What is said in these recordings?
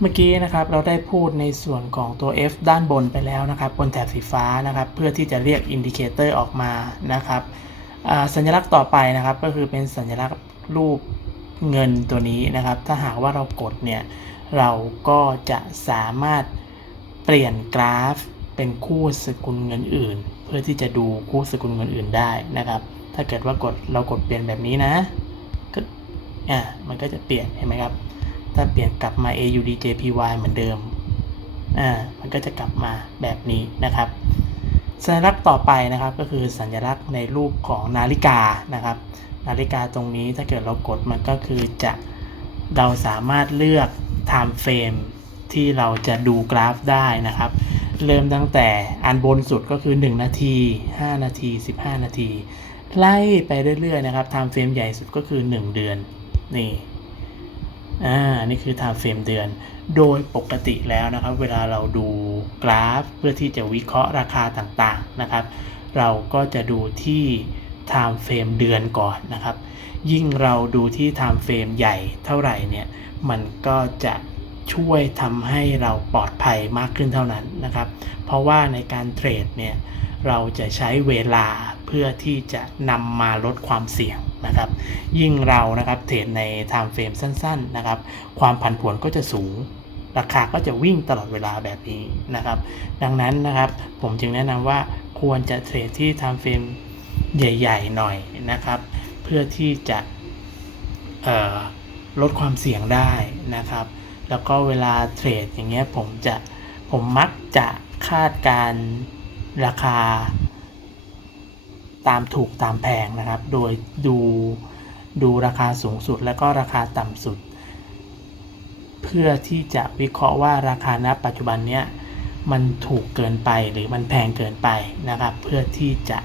เมื่อกี้นะครับเราได้พูดในส่วนของตัว F ด้านบนไปแล้วนะครับ บนแถบสีฟ้านะครับ เพื่อที่จะเรียกอินดิเคเตอร์ออกมานะครับสัญลักษณ์ต่อไปนะครับ ก็คือเป็นสัญลักษณ์รูปเงินตัวนี้นะครับ ถ้าหากว่าเรากดเนี่ยเราก็จะสามารถเปลี่ยนกราฟเป็นคู่สกุลเงินอื่น เพื่อที่จะดูคู่สกุลเงินอื่นได้นะครับ ถ้าเกิดว่ากดเรากดเปลี่ยนแบบนี้นะก็อ่ามันก็จะเปลี่ยนเห็นไหมครับ ถ้าเปลี่ยนกลับมา AUD JPY เหมือนเดิม อ่า มันก็จะกลับมาแบบนี้นะครับ สัญลักษณ์ต่อไปนะครับก็คือสัญลักษณ์ในรูปของนาฬิกานะครับ นาฬิกาตรงนี้ถ้าเกิดเรากดมันก็คือจะเราสามารถเลือก time frame ที่เราจะดูกราฟได้นะครับ เริ่มตั้งแต่อันบนสุดก็คือ 1 นาที 5 นาที 15 นาที ไล่ไปเรื่อยๆนะครับ time frame ใหญ่สุดก็คือ 1 เดือนนี่ อ่านี่คือ time frame เดือน โดยปกติแล้วนะครับ เวลาเราดูกราฟเพื่อที่จะวิเคราะห์ราคาต่างๆนะครับ เราก็จะดูที่ time frame เดือนก่อนนะครับ ยิ่งเราดูที่ time frame ใหญ่เท่าไหร่เนี่ย มันก็จะช่วยทำให้เราปลอดภัยมากขึ้นเท่านั้นนะครับ เพราะว่าในการเทรดเนี่ย เราจะใช้เวลาเพื่อที่จะนำมาลดความเสี่ยง นะครับ ยิ่งเรานะครับเทรดใน time frame สั้น ๆนะครับ ความผันผวนก็จะสูง ราคาก็จะวิ่งตลอดเวลาแบบนี้นะครับ ดังนั้นนะครับผมจึงแนะนำว่าควรจะเทรดที่ time frame ใหญ่ ๆ หน่อยนะครับ เพื่อที่จะลดความเสี่ยงได้นะครับ แล้วก็เวลาเทรดอย่างเงี้ยผมจะผมมักจะคาดการราคา ตามถูกตามแพงนะครับ โดยดูดูราคาสูงสุดและก็ราคาต่ำสุด เพื่อที่จะวิเคราะห์ว่าราคาณปัจจุบันเนี้ยมันถูกเกินไปหรือมันแพงเกินไปนะครับ เพื่อที่จะ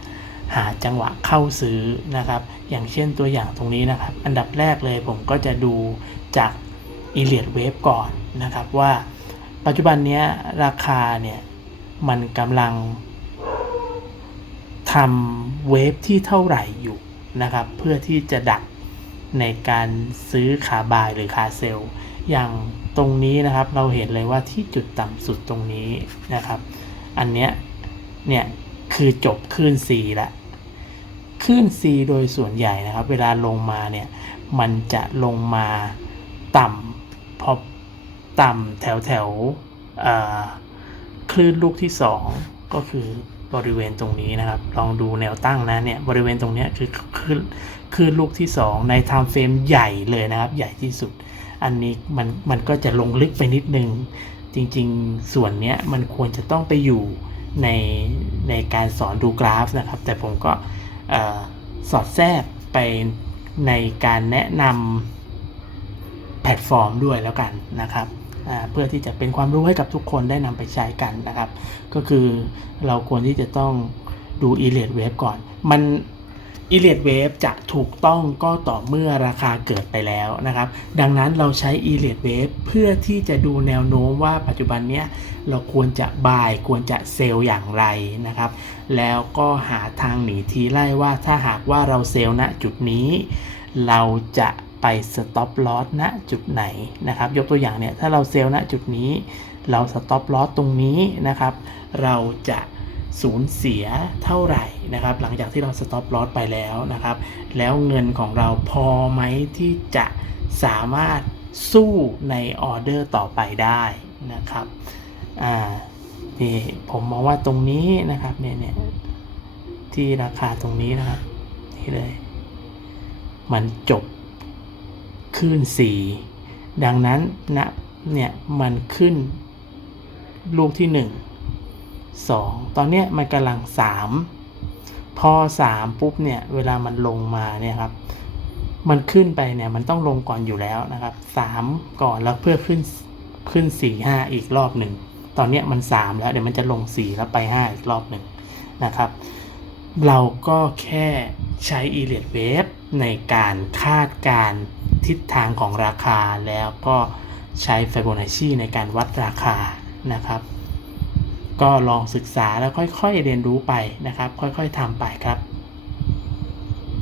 หาจังหวะเข้าซื้อนะครับ อย่างเช่นตัวอย่างตรงนี้นะครับ อันดับแรกเลยผมก็จะดูจาก e l i o t Wave ก่อนนะครับว่าปัจจุบันเนี้ยราคาเนี่ยมันกำลัง ทำเวฟที่เท่าไหร่อยู่นะครับ เพื่อที่จะดักในการซื้อขาบายหรือขาเซลล์อย่างตรงนี้นะครับเราเห็นเลยว่าที่จุดต่ำสุดตรงนี้นะครับ อันเนี้ยเนี่ยคือจบคลื่น C ละคลื่น C โดยส่วนใหญ่นะครับ เวลาลงมาเนี่ยมันจะลงมาต่ำพอต่ำแถวแถวคลื่นลูกที่ 2 ก็คือ บริเวณตรงนี้นะครับ ลองดูแนวตั้งนะเนี่ยบริเวณตรงนี้คือคลื่นคลื่นลูกที่ 2 ใน time frame ใหญ่เลยนะครับ ใหญ่ที่สุด อันนี้มันมันก็จะลงลึกไปนิดนึง จริงๆ ส่วนเนี้ยมันควรจะต้องไปอยู่ในในการสอนดูกราฟนะครับ แต่ผมก็สอดแทรกไปในการแนะนำแพลตฟอร์มด้วยแล้วกันนะครับ เพื่อที่จะเป็นความรู้ให้กับทุกคนได้นำไปใช้กันนะครับ ก็คือเราควรที่จะต้องดู e l i o t Wave ก่อน มัน e l i o t Wave จะถูกต้องก็ต่อเมื่อราคาเกิดไปแล้วนะครับ ดังนั้นเราใช้ e l i o t Wave เพื่อที่จะดูแนวโน้มว่าปัจจุบันเนี้ยเราควรจะบายควรจะเซลล์อย่างไรนะครับ แล้วก็หาทางหนีทีไล่ว่าถ้าหากว่าเราเซลล์ณจุดนี้ เราจะ ไป stop loss ณจุดไหนนะครับ ยกตัวอย่างเนี่ยถ้าเราเซลล์ณจุดนี้ เรา stop loss ตรงนี้นะครับ เราจะสูญเสียเท่าไหร่นะครับ หลังจากที่เรา stop loss ไปแล้วนะครับ แล้วเงินของเราพอไหมที่จะสามารถสู้ในออเดอร์ต่อไปได้นะครับอ่านี่ผมมองว่าตรงนี้นะครับเนี่ยเนี่ยที่ราคาตรงนี้นะครับ นี่เลย มันจบ ขึ้นสี่ดังนั้นนะเนี่ยมันขึ้นลูกที่หนึ่งสองตอนเนี้ยมันกำลังสามพอสามปุ๊บเนี่ยเวลามันลงมาเนี่ยครับมันขึ้นไปเนี่ยมันต้องลงก่อนอยู่แล้วนะครับสามก่อนแล้วเพื่อขึ้นขึ้นสี่ห้าอีกรอบหนึ่งตอนเนี้ยมันสามแล้วเดี๋ยวมันจะลงสี่แล้วไปห้าอีกรอบหนึ่งนะครับ เราก็แค่ใช้ e l i o t Wave ในการคาดการ ทิศทางของราคาแล้วก็ใช้ไฟโบนัชชีในการวัดราคานะครับ ก็ลองศึกษาแล้วค่อยๆเรียนรู้ไปนะครับ ค่อยๆทำไปครับ